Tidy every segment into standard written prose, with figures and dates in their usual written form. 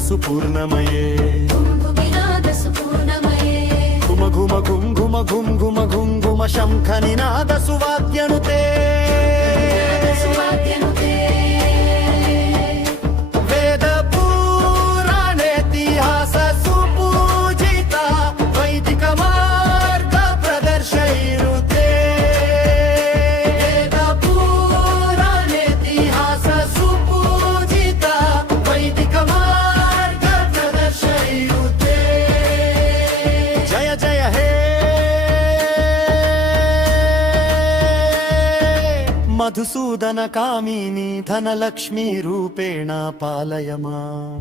పూర్ణమయే ఘుమ ఘుమ ఘుం ఘుమ ఘుం ఘుమ ఘుం ఘుమ శంఖ నినాద సువాద్యనుతే వేద పురాణేతిహాస సుపూజిత వైదిక మార్గ ప్రదర్శైరుతే వేద పురాణేతిహాస సుపూజిత వైదిక మార్గ ప్రదర్శైరుతే జయ జయ హే మధుసూదన కామిని ధనలక్ష్మీ రూపేణ పాలయ మాం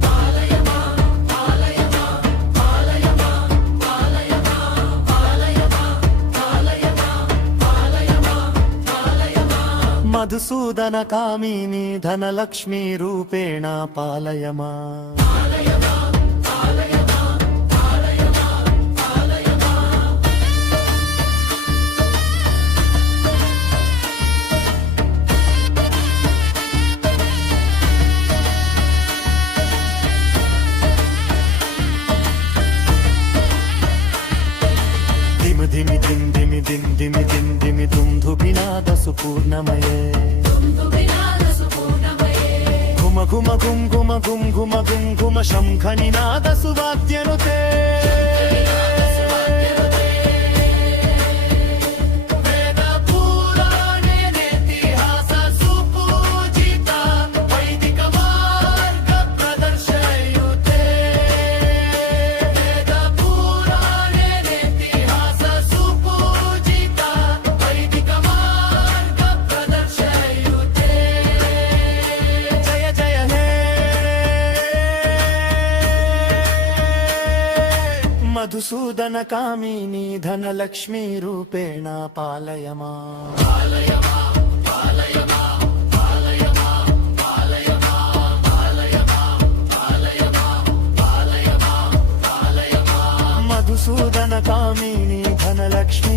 మధుసూదన కామిని ధనలక్ష్మీ రూపేణ పాలయ మాం ధిమి ధిమి ధిమి ధిమి ధిమి ధిమి ధిమి ధుమ్ ధుబినాద సుపూర్ణమయే ఘుమ ఘుమ ఘుం ఘుమ ఘుం ఘుమ ఘుం ఘుమ శంఖ నినాద సువాద్యనుతే వేద పురాణేతిహాస సుపూజిత వైదిక మార్గ ప్రదర్శయుతే వేద పురాణేతిహాస సుపూజిత వైదిక మార్గ ప్రదర్శయుతే జయ జయ హే మధుసూదన కామిని ధనలక్ష్మీ రూపేణ పాలయ మాం మధుసూదన కామిని ధనలక్ష్మీ